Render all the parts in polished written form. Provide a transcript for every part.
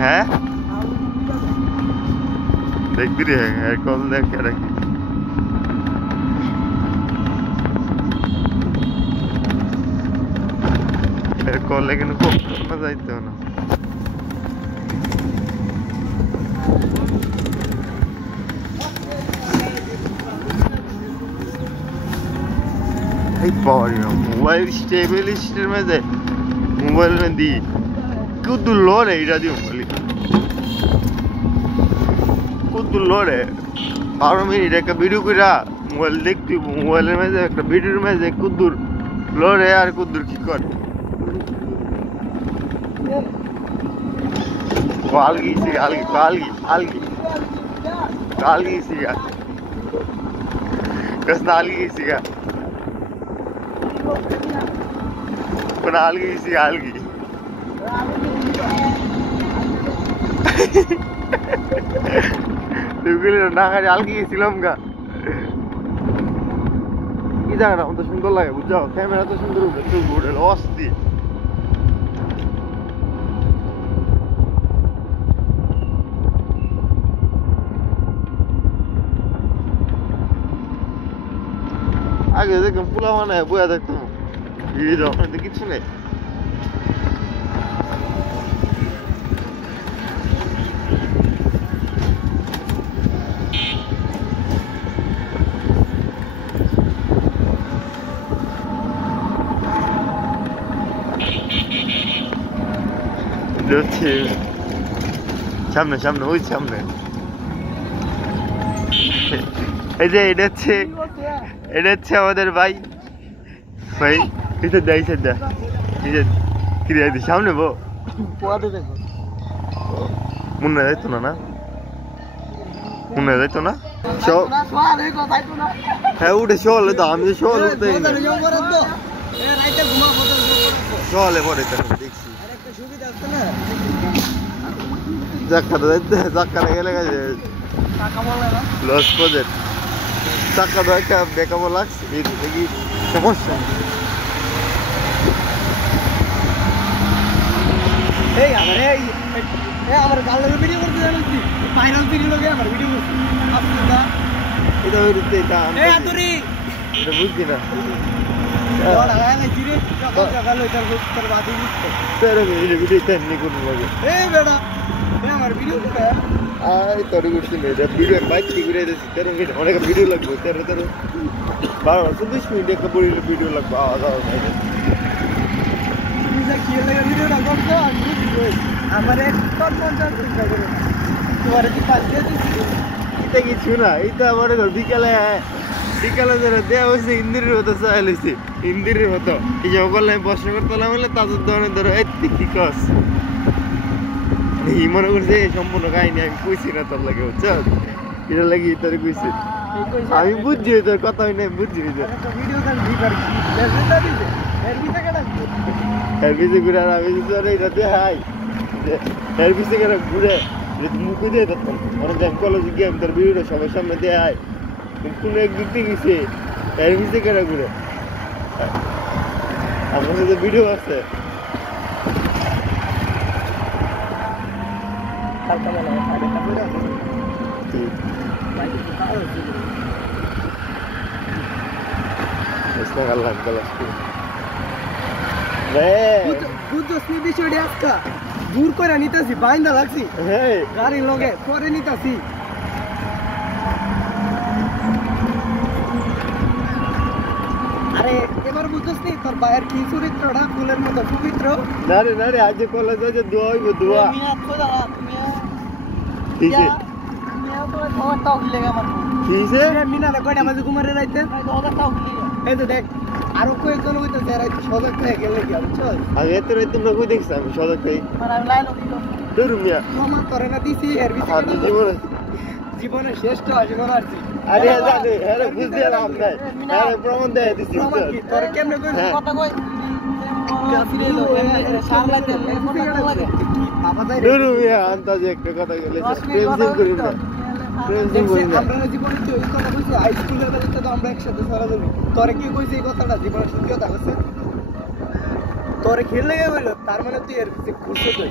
হ্যাঁ দেখবি রে কল দেখে রাখি কলে কিন্তু খুব মজা যাইতে না मोबाइल स्टेबलिस्ट में से मोबाइल में दी कुछ लो रे इरा दी कुछ लो रे 12 मिनट एक वीडियो करा मोबाइल देखती मोबाइल में से एक वीडियो में से कुछ दूर लो रे यार कुछ दूर की कर algi सी कसना algi सी का Pernah algi sih algi. Tuh nak ada algi silam nggak? Ini jangan nak untuk sundul lagi, bujuk. Kamera tu sundul betul, udah lost di. Agak tu kan pulau mana ya, buat tu. Ini dong, itu gitu nih. Lucu. Sampne, wih sampne. Ini আমাদের ভাই ভাই এটা দাইছে দা এটা কি রে এই সামনে বো পোয়াতে দেখো মুন্না যাইতো না শো হ্যাঁ উঠে শোলে তো আমি শোল উঠতে না এ রাইতে ঘুমা ফটো শোলে পরে তো দেখছি আরেকটা সুবিধা আছে না জাক্কা গেলে গেছে টাকা বলে না লস প্রজেক্ট টাকা দরকার বেকাবো লাগছে এই সমস্যা এই আমার গালের ভিডিও করতে জানিস ভাইরাল ভিডিও লাগে আমার ভিডিও করতে আস্তে এটা হইতে এটা এই আতুরি এটা বুঝছি না বড় হয় না জিরে সকাল ওইটার ভিতর বাদি দিচ্ছে তেরে ভিডিও তেমনি কোন লাগে এই বেটা আমার ভিডিও করে আই তোরে করছিস এটা ভিডিও বাইক কি করে দিছিস তেরে অনেক ভিডিও লাগবে তেরে 12 মিনিট একটা বড় ভিডিও লাগবে ভিডিওটা করতে আমার একটা 50 টাকা করে তোমার কি পাঠিয়ে দিছি এটা কিছু না এটা আমার বিকালে ধরে দেওয়া হয়েছে ইন্দিরের মতো চাইলেছি ইন্দিরের মতো এই যে ওগুলো আমি প্রশ্ন করতাম হলে তাদের ধরনের ধরো এত্তি কি কস মনে করছে সম্পূর্ণ কাহিনী আমি কইছি না তোর লাগে বুঝছো এটা লাগি তোর কইছি আমি বুঝছি তোর কথা হই না বুঝছি হেরবিসে ঘুরে আর আমি যদি এটা দেখাই হেরবিসে ঘুরে মুখে দিয়ে দেখতাম অনেক আমি কলেজে গিয়ে আমি তোর ভিডিওটা সবার সামনে দেখাই কোনো একদিক দিয়ে গেছে হেরবিসে ঘুরে আমার সাথে ভিডিও আছে দূর করে নিতেছি বাইন্দা লাগছি গাড়ির লগে পরে নিতেছি আরে এবার বুঝছিস নি তোর বাইরের কি চরিত্রটা ফুলের মতো পবিত্র না রে আজ কলেজ আছে দোয়া হইব দোয়া ঠিক আছে মিনারে কয়টা বাজে ঘুমারে রাইতে এই তো দেখ আরো কয়েকজন হইতেছে রাইতে সজাগ থেকে গেলে কি বুঝছো আমি এত রাইতে তোমরা কই দেখছ আমি সজাগ থেকে আর আমি লাইন দূর মিয়া তোমার তোরে না দিছি এর ভিতরে জীবনে শ্রেষ্ঠ জীবন আরছি আরে জানে আরে বুঝতে লাভ নাই আরে প্রমাণ দেয় দিছি প্রমাণ কি তোরে কেমনে কই কথা কই ফিরে এলো সামলাতে কথা লাগে বাবা যাই দূর মিয়া আন্তাজে একটা কথা গেলে টেনশন করি না আমরা জীবনে তো এই কথা কইছি হাই স্কুলের বেলাতে তো আমরা একসাথে সারা দিন তোরে কি কইছি এই কথাটা জীবনে সত্যি কথা কইছে তোরে খেলে গেল তার মানে তুই এর কিছু ঘুরছে তুই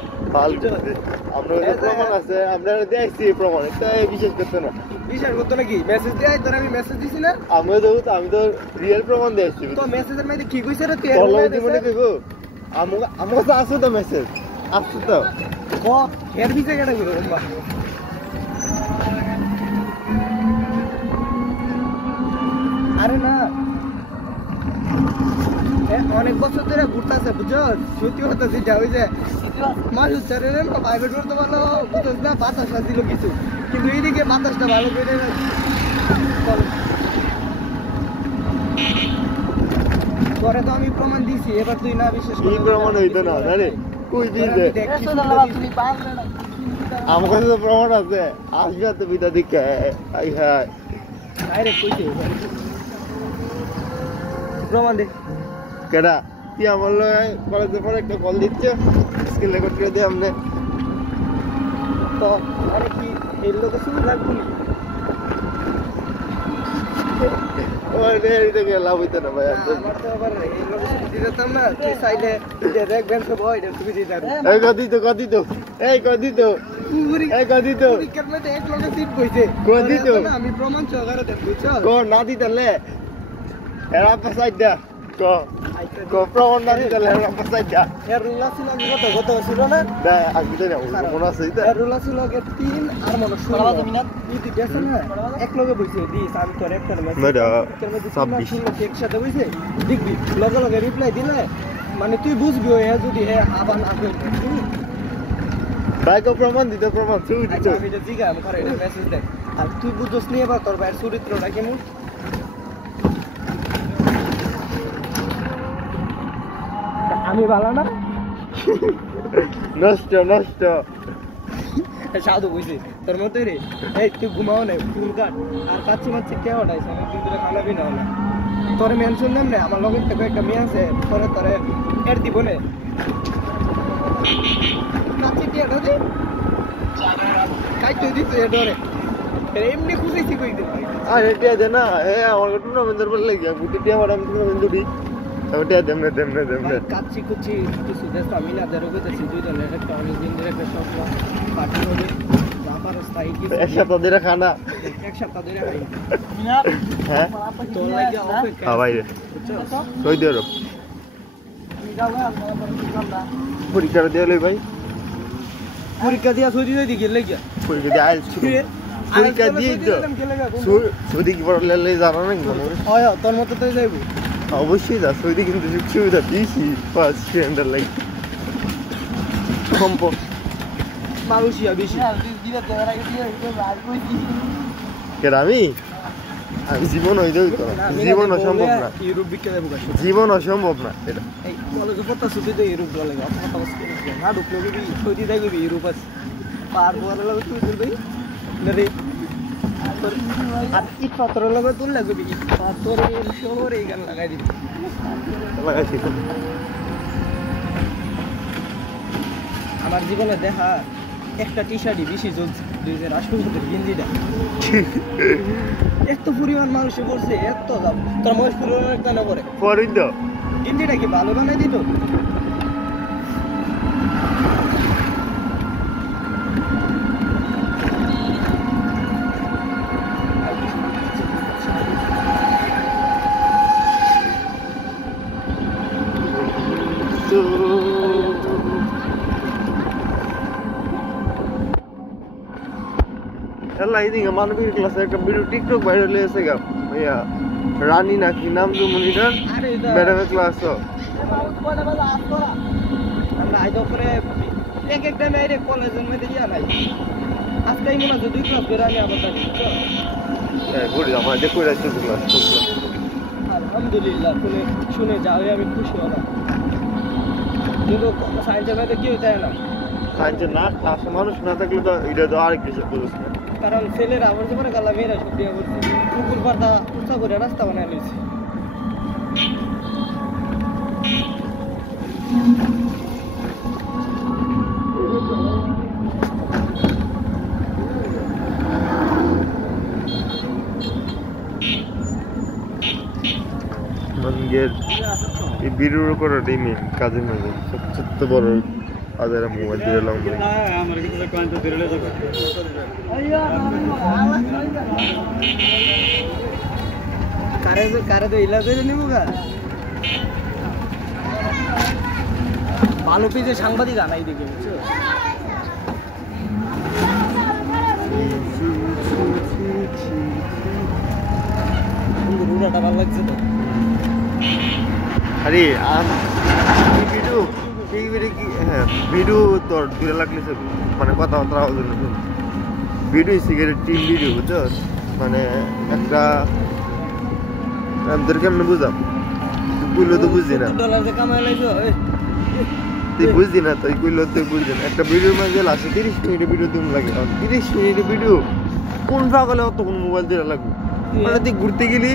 আমরা প্রমাণ আছে আমরা দেখছি প্রমাণ এটা বিশেষ করতে না বিশ্বাস করতো নাকি মেসেজ দেয় তোর আমি মেসেজ দিছি না আমি তো রিয়েল প্রমাণ দিয়েছি তো মেসেজের মধ্যে কি কইছে রে তুই মনে কইবো আমার কাছে আছে তো মেসেজ আসছে তো ও এর বিষয়ে কেটে গেল আরে না অনেক বছর ধরে ঘুরতেছে বুঝছো সত্যি কথা যেটা ওই যে মানুষ চারে না প্রাইভেট করতে পারলো বুঝছ না বাতাসটা দিল কিছু কিন্তু এইদিকে বাতাসটা ভালো করে পরে তো আমি প্রমাণ দিছি এবার তুই না বিশ্বাস কি প্রমাণ হইতো না জানি কই দিছে আমার কাছে তো প্রমাণ আছে আসবে তো বিদা দিকে আই হাই ডাইরেক্ট কইছে প্রমাণ দে কেডা কি আমার কলেজের পরে একটা কল দিচ্ছে স্কিল রেকর্ড করে দিয়ে আমনে তো আরে কি এই লোকে শুরু লাগবো নি ওই রে এটা কে লাভ হইতো না ভাই আমার তো আবার এই লোকে শুরু দিতাম না তুই সাইডে যে রেক বেঞ্চ বয় এটা তুমি দিতা এই গদি তো এই গদি তো এই গদি তো টিকেট মধ্যে এক লোকে সিট কইছে গদি তো আমি প্রমাণ সহকারে দেব বুঝছো কো না দিতালে এরা পাসাইডা কো প্রমাণ না দিতালে এরা পাসাইডা এর রুলা ছিল কত ছিল না দা আজকে না মনে আছে এটা এর রুলা ছিল 3 আর মনে 16 মিনিট ইতি গেছে না এক লগে বইছে দিস আমি তোর একটা মেসেজ মেডা 26 একসাথে বইছে দেখবি লগে লগে রিপ্লাই দিলে মানে তুই বুঝবি ও যদি হে আবার না কই বাইক প্রমাণ দিতে প্রমাণ তুই দিতে আমি তো জিগা আমি করে মেসেজ দেখ আর তুই বুঝছস নি এবার তোর ভাইয়ের চরিত্রটা কেমন আমি ভালো না নষ্ট সাধু বুঝছিস তোর মতো রে এই তুই ঘুমাও না ফুল কাট আর কাচ্চি মাচ্ছি কে ওটাইছে আমি কিন্তু খানাবি না না তোর মেনশন দেন না আমার লগের থেকে একটা মেয়ে আছে তোরে এর দিব না কাচ্চি কে ওটা দে কাইতে দিতে ডরে এমনি খুশিছি কই দিন আর এটা দে না এ আমার টুর্নামেন্টের বল লাগি বুটি টিয়া বড় আমি টুর্নামেন্ট দিবি ওটা দেমনে কাচ্চি কুচি কিছু দেশ আমি না দেরো কইতেছি দুই দলের একটা অনেক দিন ধরে একটা সব পার্টি হবে বাবার স্থায়ী কি এক সপ্তাহ ধরে খানা এক সপ্তাহ ধরে খাই মিনা হ্যাঁ তো লাগি অপেক্ষা হ্যাঁ ভাই সই দিও পরীক্ষা দিয়ে লই ভাই পরীক্ষা দিয়া সই দিয়ে দি গেলে কি পরীক্ষা দিয়ে আইল পরীক্ষা দিয়ে তো সৌদি কি বড় লেলে জানো না কি হয় তোর মতো তো যাইবো অবশ্যই যা সৌদি কিন্তু সুবিধা দিয়েছি first standard like comp Malaysia বেশি আমি জীবন হইতে হইতো জীবন অসম্ভব না ইউরোপ বিকে যাবো জীবন অসম্ভব না এটা এই কলেজে পড়তা সুবি তো ইউরোপ দলে না ঢুকলো কি সৌদি যাইবি ইউরোপ আছে পার বড় লাগে তুই তুই নরে আর কি পাত্র লাগে তুই লাগবি পাত্র শহরে গান লাগাই দিবি লাগাইছি আমার জীবনে দেখা একটা টি শার্টই বেশি চলছে 2018 গেঞ্জিটা এত পরিমাণ মানুষে পড়ছে এত দাম তোর মহেশ পরিমাণ একটা না করে পরিন্দ গেঞ্জিটা কি ভালো বানাই দিত এইদিকে মানবিক ক্লাসে একটা ভিডিও টিকটক ভাইরাল হয়েছে গা ভাইয়া রানী নাকি নাম তো মনিটার ম্যাডামের ক্লাস আমরা আইতো করে এক একটা মেয়েরে কলেজের মধ্যে ইয়া নাই আজকেই মনে হচ্ছে 2 ক্লাস করে আমি আবার যাই হ্যাঁ ঘুরে আমার দেখো রাখতে ক্লাস আলহামদুলিল্লাহ শুনে যাওয়াই আমি খুশি হলাম কিন্তু সায়েন্সের মধ্যে কি হইতে না সায়েন্সের না ক্লাসে মানুষ না থাকলে তো এটা তো আরেক কিছু বুঝছ না কারণ ছেলেরা আবার জীবনে গালা মেয়েরা সব দিয়ে বলছে পুকুর পাতা উঁচা করে রাস্তা বানায় নিয়েছে मंगेर ভিডিও করার মেন কাজের মধ্যে সবচেয়ে বড় আদের মোবাইল দিয়ে লাগবে আমার কিছু কয়েন তো দিলে তো কারে তো ইলাজ হয়ে নিব গা ভালো পেজে সাংবাদিক আনাই দেখে বুঝছো রুড়াটা ভালো লাগছে তো আরে ভিডিও হ্যাঁ ভিডিও তোর 2 লাখ লিখে মানে কথাবার্তা ভিডিও সিগারেট টিম ভিডিও বুঝছো মানে একটা আমাদের কেমন বুঝাম তুই তো বুঝলি না $2 কামাই লাইছো তুই বুঝলি না তুই কইলো তুই বুঝলি না একটা ভিডিওর মাঝে আসে 30 মিনিটের ভিডিও তুমি লাগে 30 মিনিটের ভিডিও কোন পাগলে অতক্ষণ মোবাইল দিয়ে লাগবে মানে তুই ঘুরতে গেলি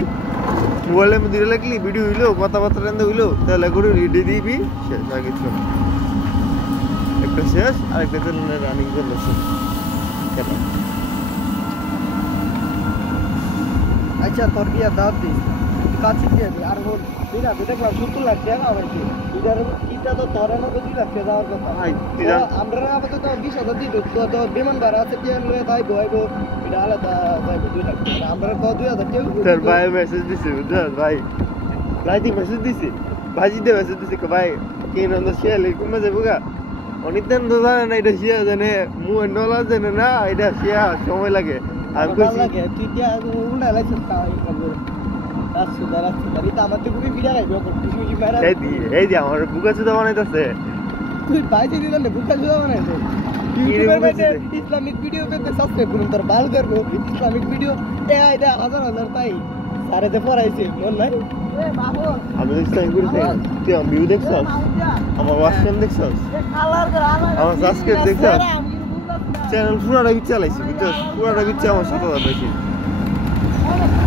মোবাইলের মধ্যে লাগলি ভিডিও হইলো কথাবার্তা রেন্দে হইলো তাহলে করে রেডি দিবি শেষ আগে ছিল একটা শেষ আর একটা চ্যানেলে রানিং চলছে আচ্ছা তোর কি দাও দিস কাছে দিয়ে দে আর বল বিনা দেখলাম 70 লাখ টাকা হইছে এটা তো তোর না 2 লাখ টাকা দেওয়ার কথা আমরা আপাতত 20,000 দিই তো বিমান ভাড়া আছে ট্রেন লয়ে তাই বইবো এটা আলাদা যাইবো 2 লাখ টাকা আমরা তো 2,000 টাকা স্যার ভাই মেসেজ দিছে বুঝছেন ভাই রাইতি মেসেজ দিছে ভাজিতে মেসেজ দিছে ভাই কেন না শেয়ার লিখুম যাবো গা অনিতেন তো জানে না এটা শেয়ার জানে মুই নলা জানে না এটা শেয়ার সময় লাগে আমি কইছি লাগে তুই যা উল্টা লাইছ তাই খবর এই দি আমার বুকা চুদা বানাইতেছে তুই বাইতে দিলেন বুকা চুদা বানাইছে ইউটিউবের মধ্যে ইসলামিক ভিডিও পেতে সাবস্ক্রাইব করুন তোর বাল করবো ইসলামিক ভিডিও এই দে হাজার তাই সারে যে পড়াইছে মন নাই আমি ইসলামিক ভিডিও তুই আমার ভিউ দেখছস আমার ওয়াচ টাইম দেখছস আমার সাবস্ক্রাইব দেখছস চ্যানেল পুরাটা বিচ চালাইছি বুঝছস পুরাটা বিচ আমার 7,000 বেশি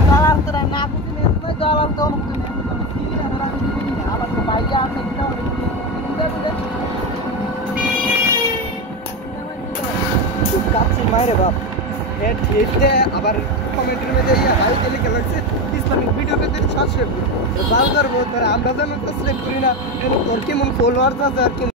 কালার তোরা না বুঝিনি কালার তো আমার তো ভাইয়া আছে কাচ্চি মাইরে বাপ এতে আবার কমেন্টের মধ্যে ভাই দিলে কেন লাগছে ইসলামিক ভিডিও পেতে সাবস্ক্রাইব করো বাল করবো আমরা যেন সাবস্ক্রাইব করি না তোর কেমন ফলোয়ার্স আছে আর